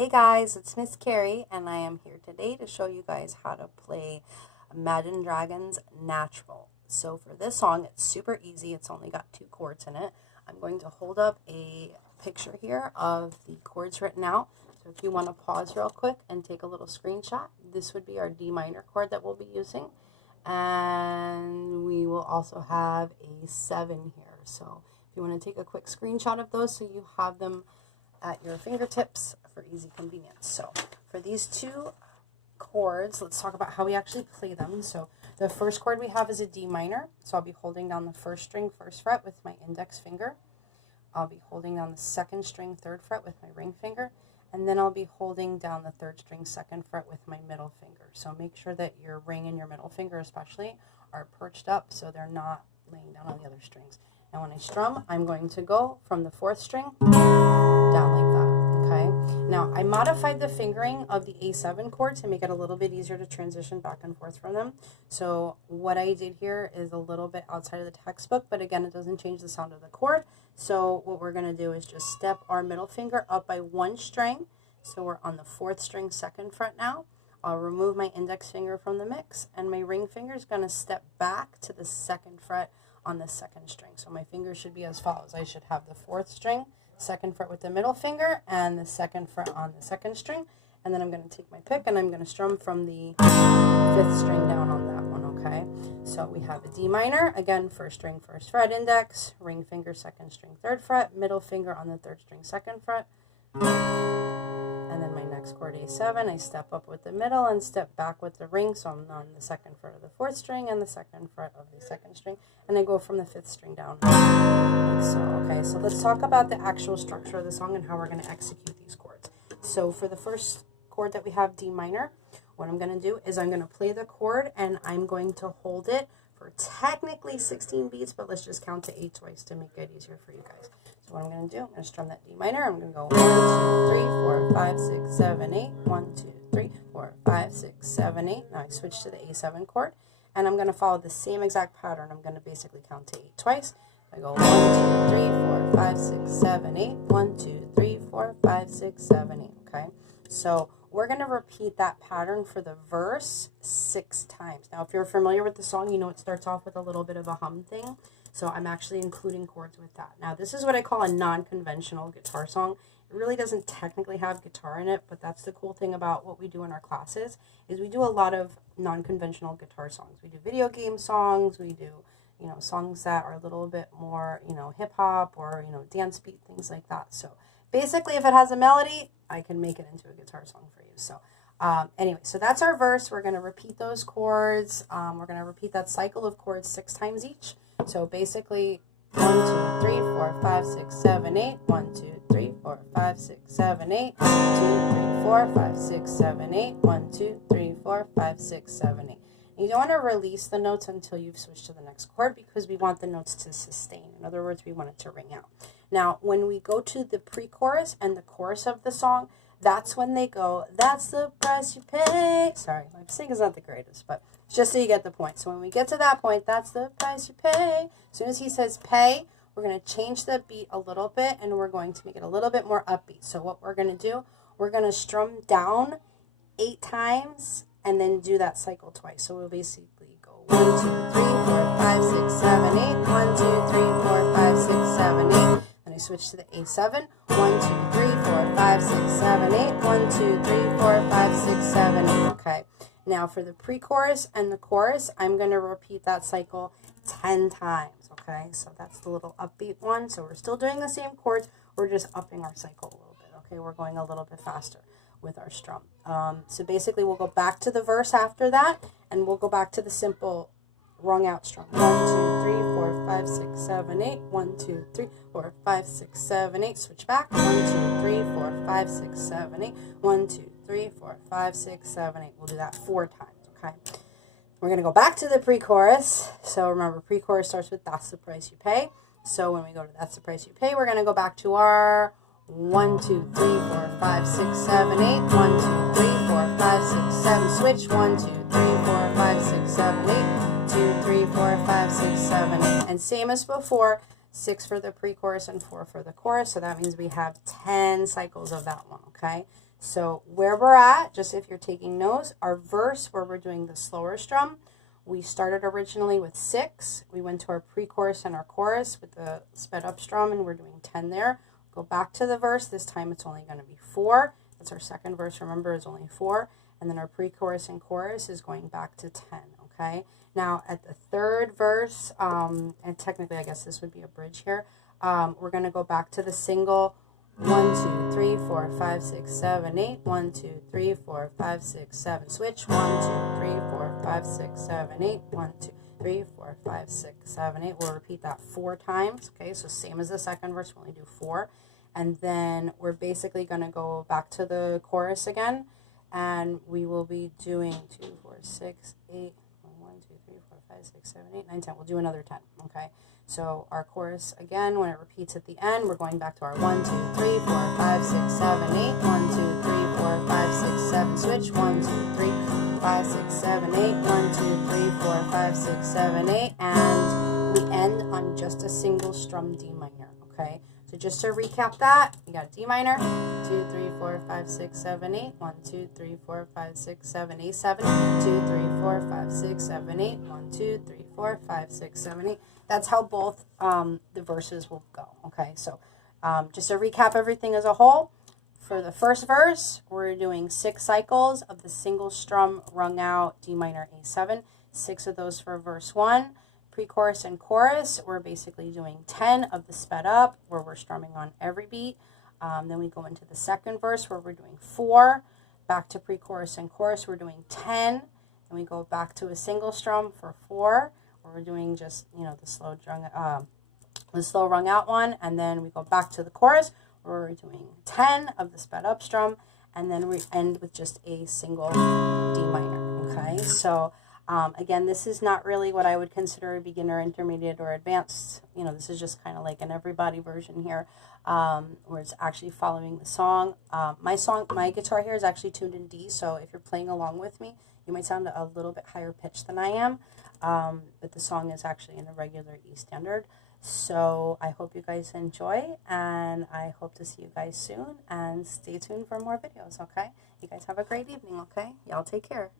Hey guys, it's Miss Carrie, and I am here today to show you guys how to play Imagine Dragons Natural. So for this song, it's super easy. It's only got 2 chords in it. I'm going to hold up a picture here of the chords written out. So if you want to pause real quick and take a little screenshot, this would be our D minor chord that we'll be using. And we will also have a 7 here. So if you want to take a quick screenshot of those so you have them at your fingertips for easy convenience. So for these 2 chords, let's talk about how we actually play them. So the first chord we have is a D minor. So I'll be holding down the 1st string 1st fret with my index finger. I'll be holding down the 2nd string 3rd fret with my ring finger. And then I'll be holding down the 3rd string 2nd fret with my middle finger. So make sure that your ring and your middle finger especially are perched up so they're not laying down on the other strings. And when I strum, I'm going to go from the 4th string down like that, okay? Now, I modified the fingering of the A7 chord to make it a little bit easier to transition back and forth from them. So what I did here is a little bit outside of the textbook, but again, it doesn't change the sound of the chord. So what we're going to do is just step our middle finger up by 1 string. So we're on the 4th string 2nd fret now. I'll remove my index finger from the mix, and my ring finger is going to step back to the 2nd fret on the 2nd string. So my fingers should be as follows. I should have the 4th string 2nd fret with the middle finger and the 2nd fret on the 2nd string, and then I'm going to take my pick and I'm going to strum from the 5th string down on that one, okay? So we have a D minor, again, 1st string 1st fret index, ring finger 2nd string 3rd fret, middle finger on the 3rd string 2nd fret, and then my next chord A7, I step up with the middle and step back with the ring, so I'm on the 2nd fret of the 4th string and the 2nd fret of the 2nd string, and I go from the 5th string down like so. Okay, so let's talk about the actual structure of the song and how we're going to execute these chords. So for the first chord that we have, D minor, what I'm going to do is I'm going to play the chord and I'm going to hold it for technically 16 beats, but let's just count to 8 twice to make it easier for you guys. So what I'm going to do, I'm going to strum that D minor. I'm going to go 1, 2, 3, 4, 5, 6, 7, 8. 1, 2, 3, 4, 5, 6, 7, 8. Now I switch to the A7 chord, and I'm going to follow the same exact pattern. I'm going to basically count to 8 twice. I go 1, 2, 3, 4, 5, 6, 7, 8. 1, 2, 3, 4, 5, 6, 7, 8. Okay, so we're going to repeat that pattern for the verse 6 times. Now, if you're familiar with the song, you know it starts off with a little bit of a hum thing. So I'm actually including chords with that. Now, this is what I call a non-conventional guitar song. It really doesn't technically have guitar in it, but that's the cool thing about what we do in our classes, is we do a lot of non-conventional guitar songs. We do video game songs, we do, you know, songs that are a little bit more, you know, hip-hop or, you know, dance beat, things like that. So basically, if it has a melody, I can make it into a guitar song for you. So anyway, so that's our verse. We're going to repeat those chords. We're going to repeat that cycle of chords 6 times each. So basically, 1, 2, 3, 4, 5, 6, 7, 8. 1, 2, 3, 4, 5, 6, 7, 8. 1, 2, 3, 4, 5, 6, 7, 8. 1, 2, 3, 4, 5, 6, 7, 8. You don't want to release the notes until you've switched to the next chord because we want the notes to sustain. In other words, we want it to ring out. Now, when we go to the pre-chorus and the chorus of the song, that's when they go, that's the price you pay. Sorry, my singing is not the greatest, but just so you get the point. So when we get to that point, that's the price you pay. As soon as he says pay, we're going to change the beat a little bit, and we're going to make it a little bit more upbeat. So what we're going to do, we're going to strum down 8 times and then do that cycle twice. So we'll basically go 1, 2, 3, 4, 5, 6, 7, 8. 1, 2, 3, 4, 5, 6, 7, 8. Then I switch to the A7. 1, 2, 3, 4, 5, 6, 7, 8. 1, 2, 3, 4, 5, 6, 7, 8. Okay. Now for the pre-chorus and the chorus, I'm going to repeat that cycle 10 times. Okay. So that's the little upbeat one. So we're still doing the same chords. We're just upping our cycle a little bit. Okay. We're going a little bit faster with our strum. So basically we'll go back to the verse after that, and we'll go back to the simple rung out strum. 1, 2, 3, 4, 5, 6, 7, 8. 1, 2, 3, 4, 5, 6, 7, 8. Switch back. 1, 2, 3, 4, 5, 6, 7, 8. 1, 2, 3, 4, 5, 6, 7, 8. We'll do that 4 times, okay? We're going to go back to the pre-chorus. So remember, pre-chorus starts with that's the price you pay. So when we go to that's the price you pay, we're going to go back to our 1, 2, 3, 4, 5, 6, 7, 8. 1, 2, 3, 4, 5, 6, 7. Switch. 1, 2, 3, 4, 5, 6, 7, 8. 2, 3, 4, 5, 6, 7, 8. And same as before, 6 for the pre-chorus and 4 for the chorus. So that means we have 10 cycles of that one, okay? So where we're at, just if you're taking notes, our verse where we're doing the slower strum, we started originally with 6. We went to our pre-chorus and our chorus with the sped up strum, and we're doing 10 there. Go back to the verse. This time it's only going to be 4. That's our second verse, remember, is only 4. And then our pre-chorus and chorus is going back to 10, okay? Now at the third verse, and technically I guess this would be a bridge here, we're going to go back to the single 1, 2, 3, 4, 5, 6, 7, 8. 1, 2, 3, 4, 5, 6, 7. Switch. 1, 2, 3, 4, 5, 6, 7, 8. 1, 2, 3, 4, 5, 6, 7, 8. We'll repeat that 4 times. Okay, so same as the second verse, we only do 4. And then we're basically going to go back to the chorus again, and we will be doing 2, 4, 6, 8. 1, 2, 3, 4, 5, 6, 7, 8, 9, 10. We'll do another 10. Okay. So our chorus, again, when it repeats at the end, we're going back to our 1, 2, 3, 4, 5, 6, 7, 8. 1, 2, 3, 4, 5, 6, 7. Switch. 1, 2, 3, 5, 6, 7, 8. 1, 2, 3, 4, 5, 6, 7, 8. And we end on just a single strum D minor, okay? So just to recap that, you got a D minor, 2, 3, 4, 5, 6, 7, 8. 1, 2, 3, 4, 5, 6, 7, 8, 7. 2, 3, 4, 5, 6, 7, 8. 1, 2, 3, 4, 5, 6, 7, 8. That's how both the verses will go, okay? So just to recap everything as a whole, for the first verse, we're doing 6 cycles of the single strum rung out D minor A7, 6 of those for verse 1. Pre-chorus and chorus, we're basically doing 10 of the sped up, where we're strumming on every beat. Then we go into the second verse, where we're doing 4. Back to pre-chorus and chorus, we're doing 10. And we go back to a single strum for 4. We're doing just, the slow rung out one, and then we go back to the chorus where we're doing 10 of the sped up strum, and then we end with just a single D minor, okay? So again, this is not really what I would consider a beginner, intermediate, or advanced. This is just kind of like an everybody version here, where it's actually following the song. My guitar here is actually tuned in D, so if you're playing along with me, you might sound a little bit higher pitched than I am, but the song is actually in the regular E standard. So I hope you guys enjoy, and I hope to see you guys soon, and stay tuned for more videos, okay? You guys have a great evening, okay? Y'all take care.